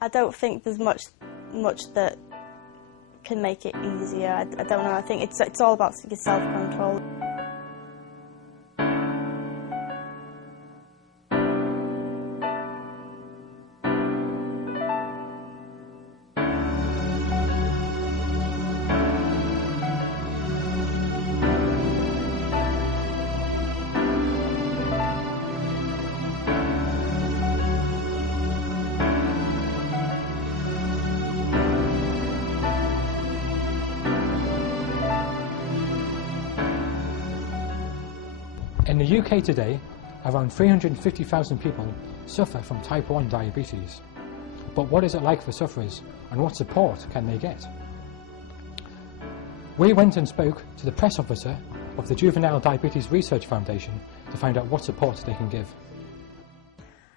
I don't think there's much that can make it easier. I don't know. I think it's all about your self-control. In the UK today, around 350,000 people suffer from type 1 diabetes. But what is it like for sufferers, and what support can they get? We went and spoke to the press officer of the Juvenile Diabetes Research Foundation to find out what support they can give.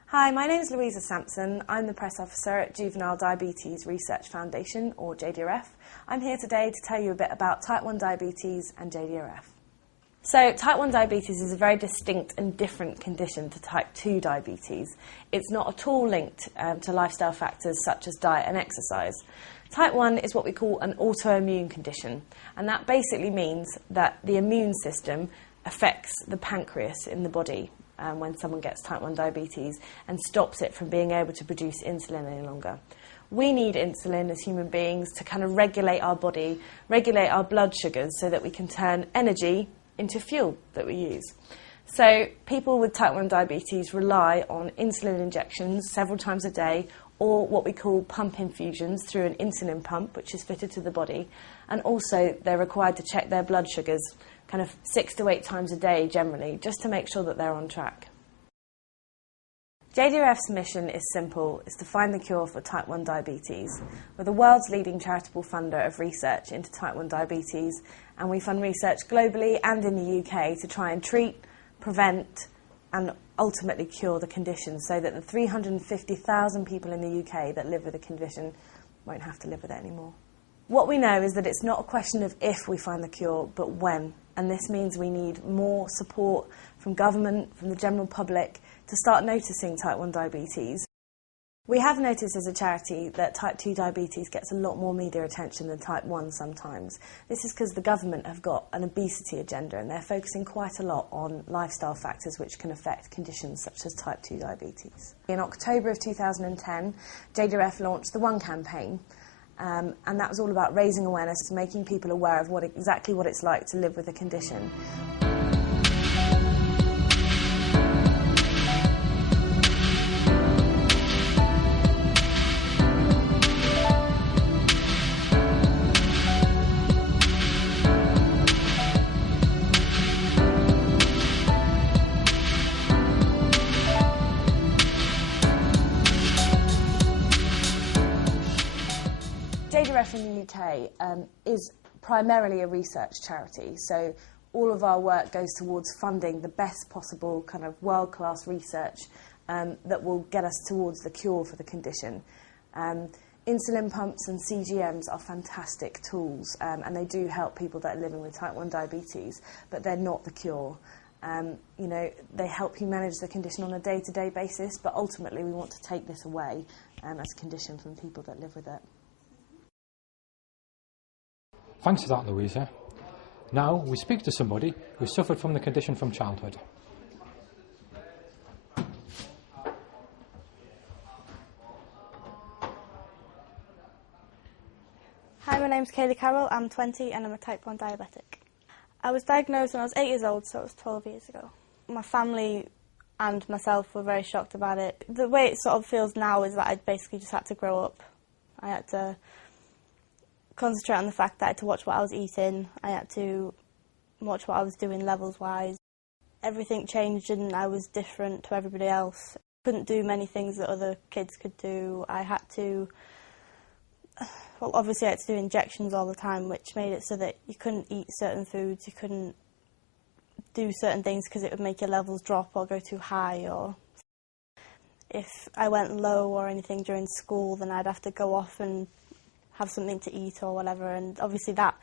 Hi, my name is Louisa Sampson. I'm the press officer at Juvenile Diabetes Research Foundation, or JDRF. I'm here today to tell you a bit about type 1 diabetes and JDRF. So, type 1 diabetes is a very distinct and different condition to type 2 diabetes. It's not at all linked to lifestyle factors such as diet and exercise. Type 1 is what we call an autoimmune condition, and that basically means that the immune system affects the pancreas in the body when someone gets type 1 diabetes and stops it from being able to produce insulin any longer. We need insulin as human beings to kind of regulate our body, regulate our blood sugars so that we can turn energy into fuel that we use. So people with type 1 diabetes rely on insulin injections several times a day, or what we call pump infusions through an insulin pump which is fitted to the body, and also they're required to check their blood sugars kind of 6 to 8 times a day generally, just to make sure that they're on track. JDRF's mission is simple. It's to find the cure for type 1 diabetes. We're the world's leading charitable funder of research into type 1 diabetes, and we fund research globally and in the UK to try and treat, prevent and ultimately cure the condition so that the 350,000 people in the UK that live with the condition won't have to live with it anymore. What we know is that it's not a question of if we find the cure, but when. And this means we need more support from government, from the general public, to start noticing type 1 diabetes. We have noticed as a charity that type 2 diabetes gets a lot more media attention than type 1 sometimes. This is because the government have got an obesity agenda and they're focusing quite a lot on lifestyle factors which can affect conditions such as type 2 diabetes. In October of 2010, JDRF launched the One campaign. And that was all about raising awareness, making people aware of exactly what it's like to live with a condition. JDRF in the UK is primarily a research charity, so all of our work goes towards funding the best possible kind of world-class research that will get us towards the cure for the condition. Insulin pumps and CGMs are fantastic tools, and they do help people that are living with type 1 diabetes, but they're not the cure. You know, they help you manage the condition on a day-to-day basis, but ultimately we want to take this away as a condition from people that live with it. Thanks for that, Louisa. Now we speak to somebody who suffered from the condition from childhood. Hi, my name's Kayleigh Carroll. I'm 20 and I'm a type 1 diabetic. I was diagnosed when I was 8 years old, so it was 12 years ago. My family and myself were very shocked about it. The way it sort of feels now is that I basically just had to grow up. I had to concentrate on the fact that I had to watch what I was eating, I had to watch what I was doing levels-wise. Everything changed and I was different to everybody else. Couldn't do many things that other kids could do. I had to, well, obviously I had to do injections all the time, which made it so that you couldn't eat certain foods, you couldn't do certain things because it would make your levels drop or go too high, or if I went low or anything during school, then I'd have to go off and have something to eat or whatever, and obviously that,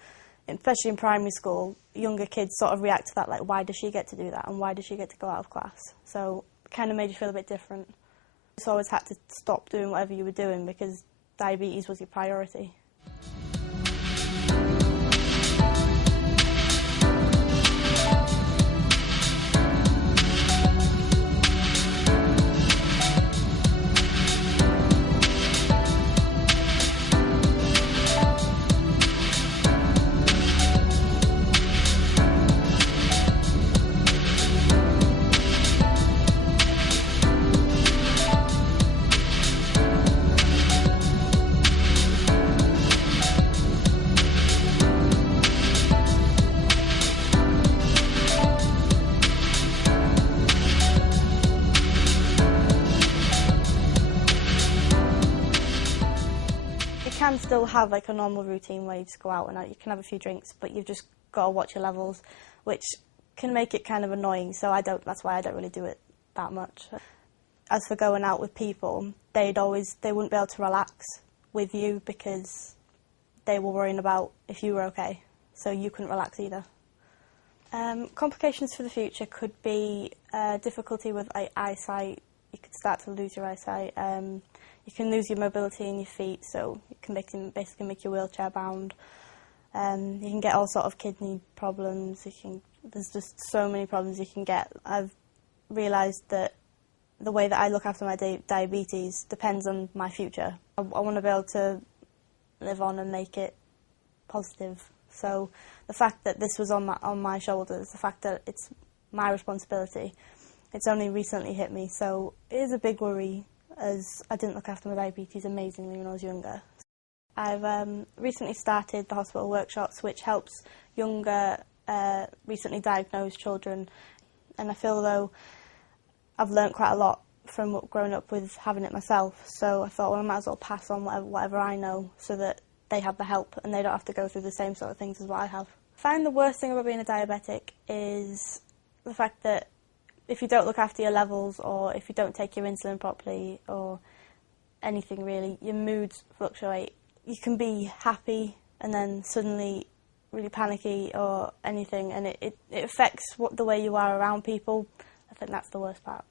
especially in primary school, younger kids sort of react to that, like, why does she get to do that and why does she get to go out of class? So it kind of made you feel a bit different. You always had to stop doing whatever you were doing because diabetes was your priority. You can still have like a normal routine where you just go out and you can have a few drinks, but you've just got to watch your levels, which can make it kind of annoying. So that's why I don't really do it that much. As for going out with people, they wouldn't be able to relax with you because they were worrying about if you were okay, so you couldn't relax either. Complications for the future could be difficulty with eyesight. You could start to lose your eyesight. You can lose your mobility in your feet, so it can basically make you wheelchair bound. You can get all sort of kidney problems. There's just so many problems you can get. I've realised that the way that I look after my diabetes depends on my future. I want to be able to live on and make it positive. So the fact that this was on my shoulders, the fact that it's my responsibility, it's only recently hit me, so it is a big worry, as I didn't look after my diabetes amazingly when I was younger. I've recently started the hospital workshops, which helps younger, recently diagnosed children, and I feel though I've learnt quite a lot from growing up with having it myself, so I thought, well, I might as well pass on whatever I know so that they have the help and they don't have to go through the same sort of things as what I have. I find the worst thing about being a diabetic is the fact that if you don't look after your levels, or if you don't take your insulin properly, or anything really, your moods fluctuate. You can be happy and then suddenly really panicky or anything, and it affects the way you are around people. I think that's the worst part.